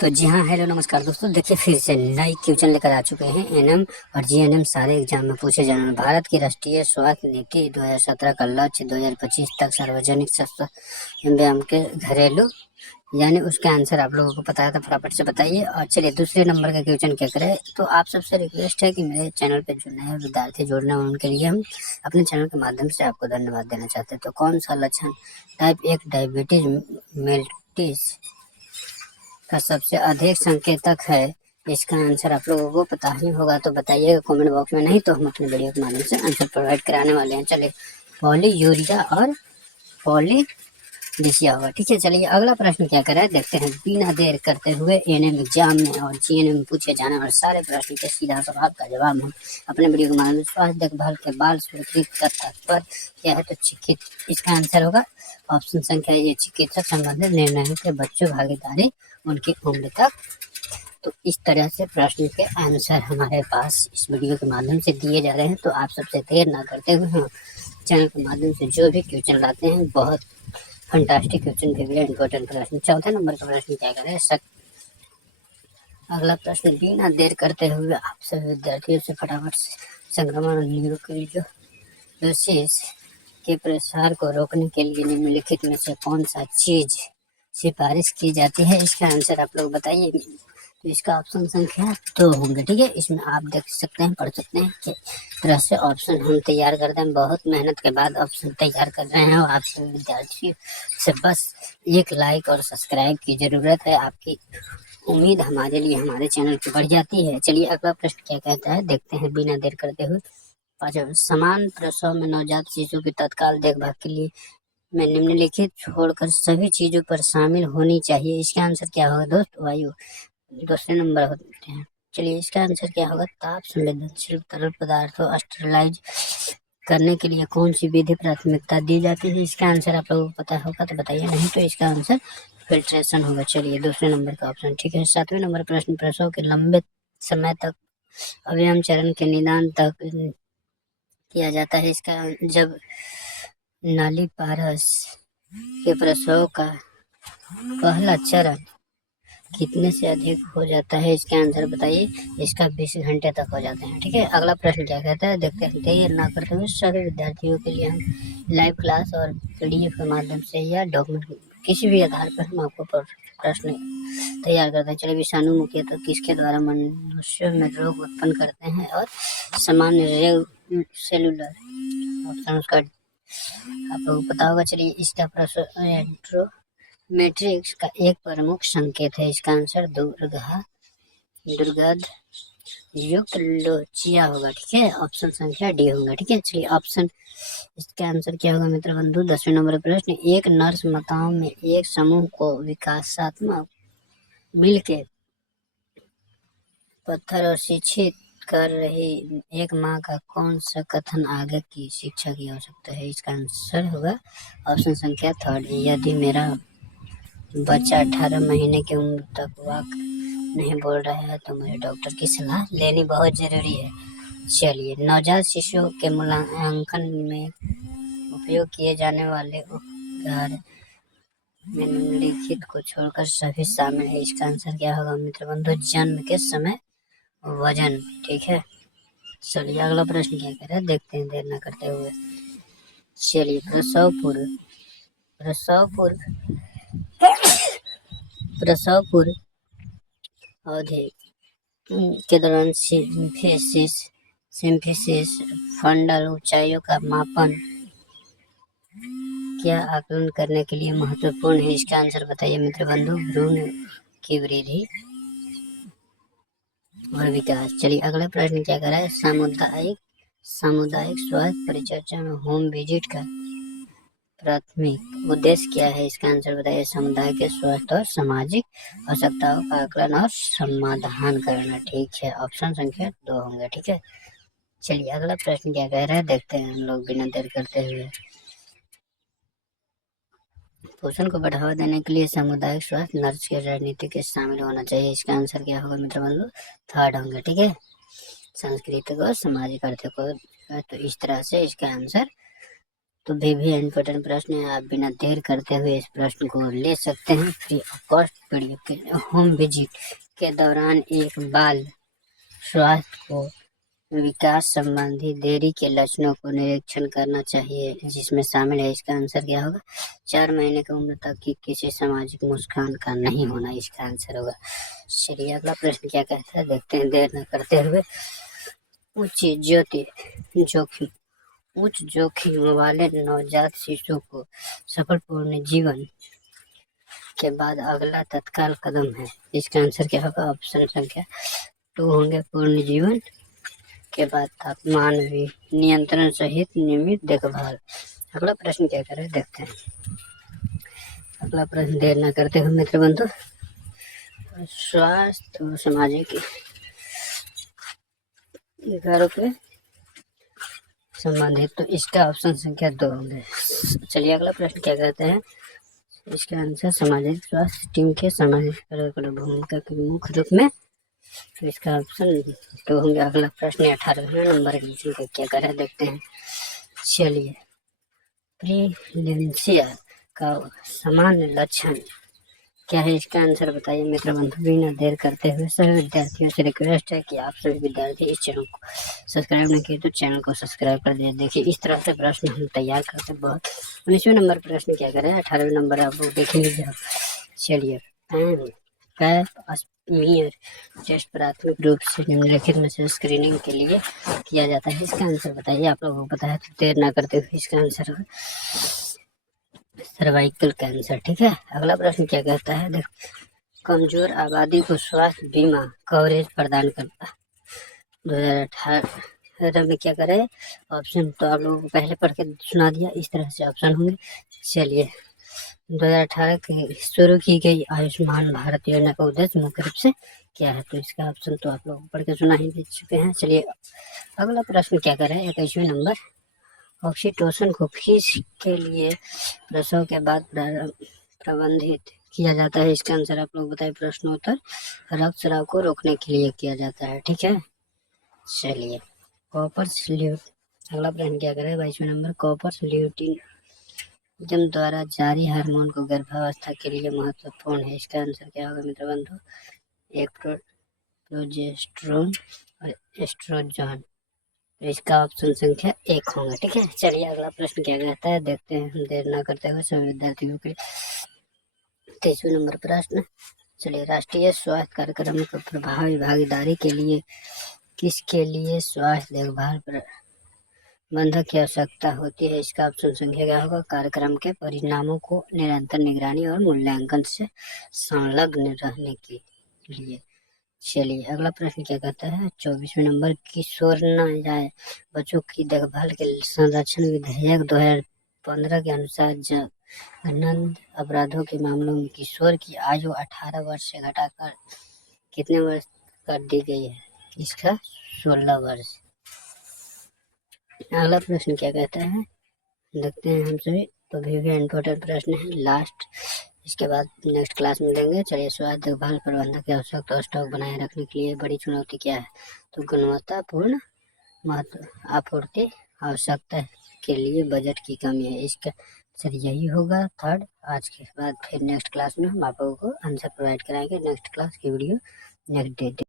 तो जी हाँ, हेलो नमस्कार दोस्तों। देखिए फिर से नई क्वेश्चन लेकर आ चुके हैं। एनएम और जीएनएम सारे एग्जाम में पूछे जाने वाले भारत की राष्ट्रीय स्वास्थ्य नीति 2017 का लक्ष्य 2025 तक सार्वजनिक स्वास्थ्य व्यायाम के घरेलू, यानी उसका आंसर आप लोगों को पता है तो फटाफट से बताइए। और चलिए दूसरे नंबर का क्वेश्चन क्या करें। तो आप सबसे रिक्वेस्ट है कि मेरे चैनल पर जो नए विद्यार्थी जुड़ने हैं उनके लिए हम अपने चैनल के माध्यम से आपको धन्यवाद देना चाहते हैं। तो कौन सा लक्षण टाइप 1 डायबिटीज मेल्टिस का सबसे अधिक संकेतक है? इसका आंसर आप लोगों को पता ही होगा तो बताइएगा कमेंट बॉक्स में, नहीं तो हम अपने वीडियो के माध्यम से आंसर प्रोवाइड कराने वाले हैं। चलिए पॉलीयूरिया और पॉलीडिसिया होगा, ठीक है। चलिए अगला प्रश्न क्या करें देखते हैं। बिना देर करते हुए एनएम एग्जाम में और जीएनएम में पूछे जाने वाले सारे प्रश्न के सीधा सवाल का जवाब हम अपने वीडियो के माध्यम से स्वास्थ्य देखभाल के बाल सुरक्षित का तात्पर्य क्या है तो चिकित्सा, इसका आंसर होगा ऑप्शन संख्या ये, चिकित्सक संबंधित निर्णयों के बच्चों भागीदारी उनकी उम्र तक। तो इस तरह से प्रश्न के आंसर हमारे पास इस वीडियो के माध्यम से दिए जा रहे हैं। तो आप सबसे देर ना करते हुए हम चैनल के माध्यम से जो भी क्वेश्चन लाते हैं बहुत फंटास्टिक क्वेश्चन के लिए इम्पोर्टेंट प्रश्न। चौथे नंबर का प्रश्न क्या करें अगला प्रश्न, बिना देर करते हुए आप सभी विद्यार्थियों से फटाफट से संक्रमण न्यूरोक्लियोसिस के प्रसार को रोकने के लिए निम्नलिखित में से कौन सा चीज सिफारिश की जाती है? इसका आंसर आप लोग बताइए। तो इसका ऑप्शन संख्या 2 होंगे, ठीक है। इसमें आप देख सकते हैं, पढ़ सकते हैं कि तरह से ऑप्शन हम तैयार करते हैं। बहुत मेहनत के बाद ऑप्शन तैयार कर रहे हैं और आप सभी विद्यार्थियों से बस एक लाइक और सब्सक्राइब की जरूरत है। आपकी उम्मीद हमारे लिए हमारे चैनल की बढ़ जाती है। चलिए अगला प्रश्न क्या कहता है देखते हैं बिना देर करते हुए। पांचवा, समान प्रसव में नवजात शिशु की तत्काल देखभाल के लिए में निम्नलिखित छोड़कर सभी चीजों पर शामिल होनी चाहिए। इसका आंसर क्या होगा दोस्त? वायु दूसरे नंबर होते हैं। चलिए इसका आंसर क्या होगा? ताप संवेदनशील तरल पदार्थों स्टरलाइज करने के लिए कौन सी विधि प्राथमिकता दी जाती है? इसका आंसर आप लोगों को पता होगा तो बताइए, नहीं तो इसका आंसर फिल्ट्रेशन होगा। चलिए दूसरे नंबर का ऑप्शन, ठीक है। सातवें नंबर प्रश्न, प्रसव के लंबे समय तक अव्यायाम चरण के निदान तक किया जाता है। इसका जब नाली पारस के प्रसव का पहला चरण कितने से अधिक हो जाता है? इसका आंसर बताइए। इसका 20 घंटे तक हो जाते हैं, ठीक है। अगला प्रश्न क्या कहता है देखते हैं। देर ना करते हुए सभी विद्यार्थियों के लिए हम लाइव क्लास और पीडीएफ के माध्यम से या डॉक्यूमेंट किसी भी आधार पर हम आपको प्रश्न तैयार करते हैं। चलिए विषाणु मुख्यतः किसके द्वारा मनुष्यों में रोग उत्पन्न करते हैं? और सामान्य सेलुलर ऑप्शन उसका आप लोगों को पता होगा। चलिए इसका प्रश्न मैट्रिक्स का एक प्रमुख संकेत है। इसका आंसर दुर्गंध युक्त लोचिया होगा, ठीक है। ऑप्शन संख्या डी होगा, ठीक है। चलिए ऑप्शन इसका आंसर क्या होगा मित्र बंधु? 10वें नंबर प्रश्न, एक नर्स माताओं में एक समूह को विकासात्मक मिल के पत्थर और शिक्षित कर रही एक माँ का कौन सा कथन आगे की शिक्षा की आवश्यकता है? इसका आंसर होगा ऑप्शन संख्या 3, यदि मेरा बच्चा 18 महीने की उम्र तक वाक नहीं बोल रहा है तो मुझे डॉक्टर की सलाह लेनी बहुत जरूरी है। चलिए नवजात शिशुओं के मूल्यांकन में उपयोग किए जाने वाले उपकरण में निम्नलिखित को छोड़कर सभी शामिल है। इसका आंसर क्या होगा मित्र बंधु? जन्म के समय वजन, ठीक है। चलिए अगला प्रश्न क्या कह रहा है देखते हैं देर न करते हुए। चलिए प्रसव पूर्व अवधि के दौरान सिम्फिसिस फंडल ऊंचाइयों का मापन क्या आकलन करने के लिए महत्वपूर्ण है? इसका आंसर बताइए मित्र बंधु। भ्रूण की वृद्धि और विकास। चलिए अगला प्रश्न क्या कर रहा है? सामुदायिक स्वास्थ्य परिचर्चा में होम विजिट का प्राथमिक उद्देश्य क्या है? इसका आंसर बताइए। समुदाय के स्वास्थ्य और सामाजिक आवश्यकताओं का आकलन और समाधान करना, ठीक है। ऑप्शन संख्या 2 होंगे, ठीक है। चलिए अगला प्रश्न क्या कह रहा है देखते हैं हम लोग बिना देर करते हुए। पोषण को बढ़ावा देने के लिए सामुदायिक स्वास्थ्य नर्स की रणनीति के शामिल होना चाहिए। इसका आंसर क्या होगा मित्र बंधु? 3 होंगे, ठीक है। सांस्कृतिक और सामाजिक अर्थ को, तो इस तरह से इसका आंसर तो भी इम्पोर्टेंट प्रश्न है, आप बिना देर करते हुए इस प्रश्न को ले सकते हैं। फ्री ऑफ कॉस्ट वीडियो के होम विजिट के दौरान एक बाल स्वास्थ्य को विकास संबंधी देरी के लक्षणों को निरीक्षण करना चाहिए, जिसमें शामिल है। इसका आंसर क्या होगा? 4 महीने की उम्र तक की किसी सामाजिक मुस्कान का नहीं होना, इसका आंसर होगा। चलिए अगला प्रश्न क्या कहता है, देखते हैं देर न करते हुए। उच्च जोखिम वाले नवजात शिशु को सफल पूर्ण जीवन के बाद अगला तत्काल कदम है, इसका आंसर क्या होगा? ऑप्शन संख्या 2 होंगे पूर्ण जीवन के बाद तापमान नियंत्रण सहित नियमित देखभाल। अगला प्रश्न क्या कर रहे हैं, देखते हैं। अगला प्रश्न देर न करते हुए मित्र बंधु, स्वास्थ्य और सामाजिक घरों पे संबंधित, तो इसका ऑप्शन संख्या 2 होंगे। चलिए अगला प्रश्न क्या कहते हैं, इसका आंसर सामाजिक स्वास्थ्य टीम के सामाजिक भूमिका के मुख्य रूप में, तो इसका ऑप्शन 2 होंगे। अगला प्रश्न 18वें नंबर की क्या कर रहे हैं, देखते हैं। चलिए प्रीलेंसिया का सामान्य लक्षण क्या है, इसका आंसर बताइए मित्र बंधु। बिना देर करते हुए सभी विद्यार्थियों से रिक्वेस्ट है कि आप सभी विद्यार्थी इस चैनल को सब्सक्राइब नहीं किए तो चैनल को सब्सक्राइब कर दिए। देखिए इस तरह से प्रश्न हम तैयार करते हैं। बहुत 19वें नंबर प्रश्न क्या करें, 18वें नंबर आप लोग देख लीजिए। चलिए स्मीयर टेस्ट प्राथमिक रूप से निम्नलिखित में से स्क्रीनिंग के लिए किया जाता है, इसका आंसर बताइए। आप लोगों को पता है तो देर ना करते हुए इसका आंसर है सर्वाइकल कैंसर। ठीक है, अगला प्रश्न क्या कहता है, देखो कमजोर आबादी को स्वास्थ्य बीमा कवरेज प्रदान करता 2018 में क्या करे ऑप्शन, तो आप लोगों को पहले पढ़ के सुना दिया, इस तरह से ऑप्शन होंगे। चलिए 2018 की शुरू की गई आयुष्मान भारत योजना का उद्देश्य मुख्य रूप से क्या है, तो इसका ऑप्शन तो आप लोग पढ़ के सुना ही दे चुके हैं। चलिए अगला प्रश्न क्या करें, 21वें नंबर, ऑक्सीटोसिन को किस के लिए प्रसव के बाद प्रबंधित किया जाता है, इसका आंसर आप लोग बताइए। प्रश्नोत्तर रक्तस्राव को रोकने के लिए किया जाता है। ठीक है, चलिए कॉपर सल्यूट, अगला प्रश्न क्या करें, 22वें नंबर, कॉपर सल्यूटिन द्वारा जारी हार्मोन को गर्भावस्था के लिए महत्वपूर्ण है, इसका आंसर क्या होगा मित्र बंधु? एक प्रोजेस्टेरोन और एस्ट्रोजन, इसका ऑप्शन संख्या 1 होगा। ठीक है, चलिए अगला प्रश्न क्या कहता है, देखते हैं हम देर ना करते हुए सभी विद्यार्थियों के 23वें नंबर प्रश्न। चलिए राष्ट्रीय स्वास्थ्य कार्यक्रम की प्रभावी भागीदारी के लिए किसके लिए स्वास्थ्य देखभाल प्रबंधक की आवश्यकता होती है, इसका ऑप्शन संख्या क्या होगा? कार्यक्रम के परिणामों को निरंतर निगरानी और मूल्यांकन से संलग्न रहने के लिए। चलिए अगला प्रश्न क्या कहता है, 24वें नंबर, किशोर न्याय बच्चों की देखभाल के संरक्षण विधेयक 2015 के अनुसार जघन्य अपराधों के मामलों में किशोर की आयु 18 वर्ष से घटाकर कितने वर्ष कर दी गई है, इसका 16 वर्ष। अगला प्रश्न क्या कहता है, देखते हैं हम सभी, तो भी इम्पोर्टेंट प्रश्न है लास्ट, इसके बाद नेक्स्ट क्लास में मिलेंगे। चलिए स्वास्थ्य देखभाल प्रबंधक की आवश्यकता और स्टॉक बनाए रखने के लिए बड़ी चुनौती क्या है, तो गुणवत्तापूर्ण आपूर्ति आवश्यकता के लिए बजट की कमी है, इसका सर यही होगा थर्ड। आज के बाद फिर नेक्स्ट क्लास में हम आप लोगों को आंसर प्रोवाइड कराएंगे, नेक्स्ट क्लास की वीडियो नेक्स्ट डे।